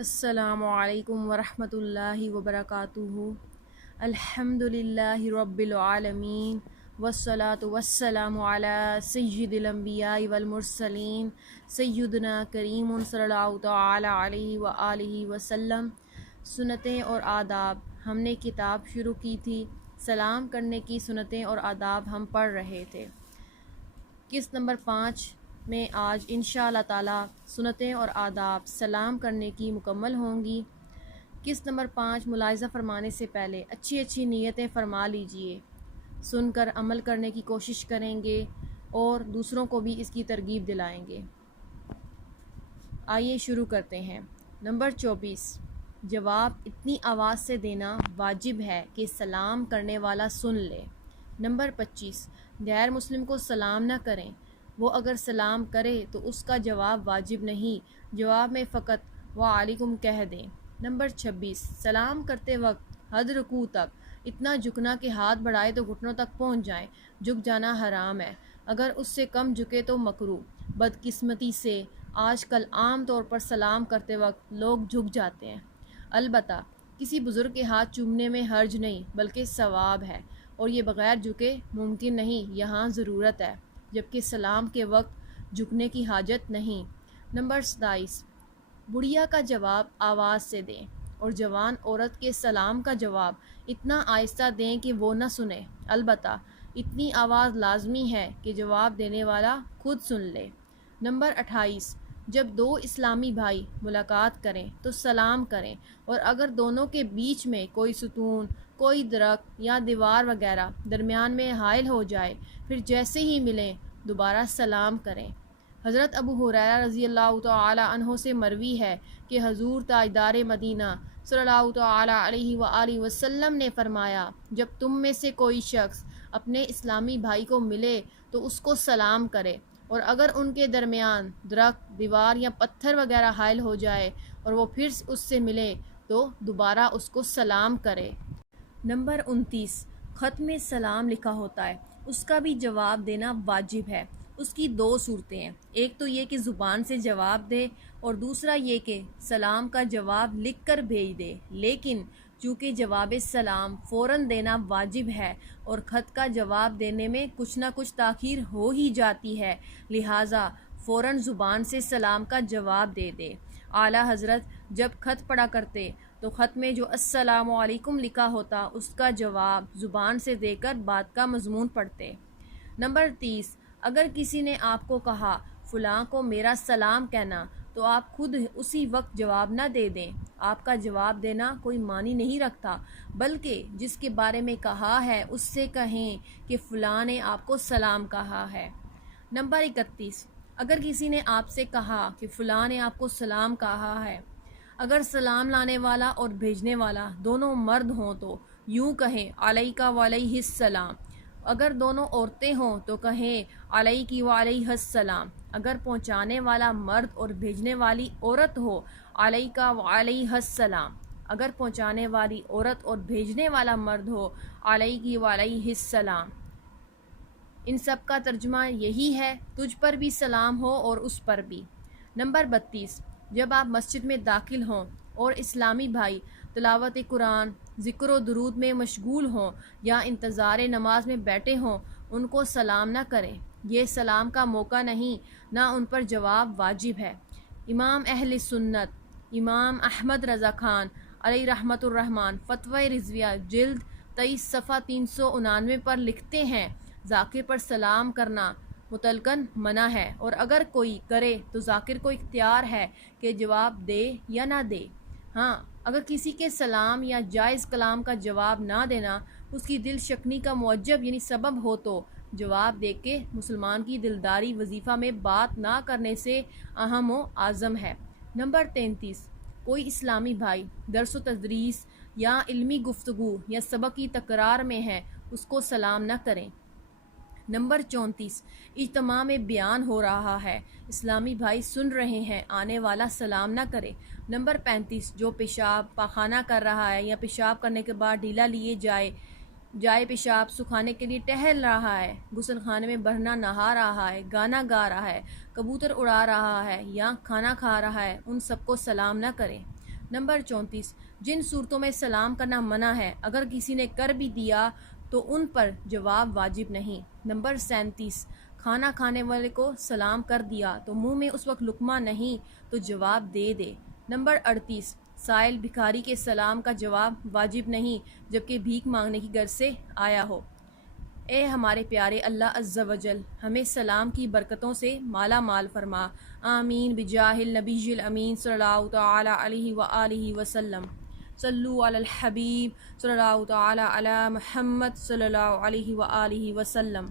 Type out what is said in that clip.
السلام علیکم ورحمۃ اللہ وبرکاتہ۔ الحمد للہ رب العالمین والصلاة والسلام علی سید الانبیاء والمرسلین سیدنا کریم صلی اللہ تعالی علیہ وآلہ وسلم۔ سنتیں اور آداب، ہم نے کتاب شروع کی تھی، سلام کرنے کی سنتیں اور آداب ہم پڑھ رہے تھے۔ قسط نمبر 5 میں آج انشاءاللہ تعالی سنتیں اور آداب سلام کرنے کی مکمل ہوں گی۔ قسط نمبر 5 ملاحظہ فرمانے سے پہلے اچھی نیتیں فرما لیجئے، سن کر عمل کرنے کی کوشش کریں گے اور دوسروں کو بھی اس کی ترغیب دلائیں گے۔ آئیے شروع کرتے ہیں۔ نمبر 24، جواب اتنی آواز سے دینا واجب ہے کہ سلام کرنے والا سن لے۔ نمبر 25، غیر مسلم کو سلام نہ کریں، وہ اگر سلام کرے تو اس کا جواب واجب نہیں، جواب میں فقط وعلیکم کہہ دیں۔ نمبر 26، سلام کرتے وقت حد رکوع تک اتنا جھکنا کہ ہاتھ بڑھائے تو گھٹنوں تک پہنچ جائیں، جھک جانا حرام ہے، اگر اس سے کم جھکے تو مکروہ۔ بدقسمتی سے آج کل عام طور پر سلام کرتے وقت لوگ جھک جاتے ہیں، البتہ کسی بزرگ کے ہاتھ چومنے میں حرج نہیں بلکہ ثواب ہے، اور یہ بغیر جھکے ممکن نہیں، یہاں ضرورت ہے، جبکہ سلام کے وقت جھکنے کی حاجت نہیں۔ نمبر 27، بڑھیا کا جواب آواز سے دیں اور جوان عورت کے سلام کا جواب اتنا آہستہ دیں کہ وہ نہ سنے، البتہ اتنی آواز لازمی ہے کہ جواب دینے والا خود سن لے۔ نمبر 28، جب دو اسلامی بھائی ملاقات کریں تو سلام کریں، اور اگر دونوں کے بیچ میں کوئی ستون، کوئی درخت یا دیوار وغیرہ درمیان میں حائل ہو جائے، پھر جیسے ہی ملیں دوبارہ سلام کریں۔ حضرت ابو ہریرہ رضی اللہ تعالی عنہ سے مروی ہے کہ حضور تاجدار مدینہ صلی اللہ تعالی علیہ وآلہ وسلم نے فرمایا، جب تم میں سے کوئی شخص اپنے اسلامی بھائی کو ملے تو اس کو سلام کرے، اور اگر ان کے درمیان درخت، دیوار یا پتھر وغیرہ حائل ہو جائے اور وہ پھر اس سے ملے تو دوبارہ اس کو سلام کرے۔ نمبر 29، خط میں سلام لکھا ہوتا ہے، اس کا بھی جواب دینا واجب ہے۔ اس کی دو صورتیں ہیں، ایک تو یہ کہ زبان سے جواب دے، اور دوسرا یہ کہ سلام کا جواب لکھ کر بھیج دے، لیکن چونکہ جواب سلام فوراً دینا واجب ہے اور خط کا جواب دینے میں کچھ نہ کچھ تاخیر ہو ہی جاتی ہے، لہٰذا فوراً زبان سے سلام کا جواب دے دے۔ اعلیٰ حضرت جب خط پڑھا کرتے تو خط میں جو السلام علیکم لکھا ہوتا اس کا جواب زبان سے دے کر بات کا مضمون پڑھتے۔ نمبر 30، اگر کسی نے آپ کو کہا فلاں کو میرا سلام کہنا، تو آپ خود اسی وقت جواب نہ دے دیں، آپ کا جواب دینا کوئی معنی نہیں رکھتا، بلکہ جس کے بارے میں کہا ہے اس سے کہیں کہ فلاں نے آپ کو سلام کہا ہے۔ نمبر 31، اگر کسی نے آپ سے کہا کہ فلاں نے آپ کو سلام کہا ہے، اگر سلام لانے والا اور بھیجنے والا دونوں مرد ہوں تو یوں کہیں علیکہ وعلیہ السلام، اگر دونوں عورتیں ہوں تو کہیں علیکی وعلیہ السلام، اگر پہنچانے والا مرد اور بھیجنے والی عورت ہو علیکہ وعلیہ السلام، اگر پہنچانے والی عورت اور بھیجنے والا مرد ہو علیکی وعلیہ السلام۔ ان سب کا ترجمہ یہی ہے، تجھ پر بھی سلام ہو اور اس پر بھی۔ نمبر 32، جب آپ مسجد میں داخل ہوں اور اسلامی بھائی تلاوت قرآن، ذکر و درود میں مشغول ہوں یا انتظار نماز میں بیٹھے ہوں، ان کو سلام نہ کریں، یہ سلام کا موقع نہیں، نہ ان پر جواب واجب ہے۔ امام اہل سنت امام احمد رضا خان علیہ رحمۃ الرحمن فتوی رضویہ جلد 23 صفحہ 399 پر لکھتے ہیں، ذاکر پر سلام کرنا مطلقاً منع ہے، اور اگر کوئی کرے تو ذاکر کو اختیار ہے کہ جواب دے یا نہ دے۔ ہاں، اگر کسی کے سلام یا جائز کلام کا جواب نہ دینا اس کی دل شکنی کا موجب یعنی سبب ہو تو جواب دے کے مسلمان کی دلداری وظیفہ میں بات نہ کرنے سے اہم و اعظم ہے۔ نمبر 33، کوئی اسلامی بھائی درس و تدریس یا علمی گفتگو یا سبق کی تکرار میں ہے، اس کو سلام نہ کریں۔ نمبر 34، اجتماع میں بیان ہو رہا ہے، اسلامی بھائی سن رہے ہیں، آنے والا سلام نہ کرے۔ نمبر 35، جو پیشاب پاخانہ کر رہا ہے یا پیشاب کرنے کے بعد ڈھیلا لیے جائے پیشاب سکھانے کے لیے ٹہل رہا ہے، غسل خانے میں برہنہ نہا رہا ہے، گانا گا رہا ہے، کبوتر اڑا رہا ہے یا کھانا کھا رہا ہے، ان سب کو سلام نہ کریں۔ نمبر 34، جن صورتوں میں سلام کرنا منع ہے اگر کسی نے کر بھی دیا تو ان پر جواب واجب نہیں۔ نمبر 37، کھانا کھانے والے کو سلام کر دیا تو منہ میں اس وقت لقمہ نہیں تو جواب دے دے۔ نمبر 38، سائل بھکاری کے سلام کا جواب واجب نہیں جبکہ بھیک مانگنے کی غرض سے آیا ہو۔ اے ہمارے پیارے اللہ عز و جل ہمیں سلام کی برکتوں سے مالا مال فرما، آمین بجاہ النبی الامین صلی اللہ تعالی علیہ وآلہ وسلم۔ صلو علی الحبیب صلی اللہ تعالی علی محمد صلی اللہ علیہ وآلہ وسلم۔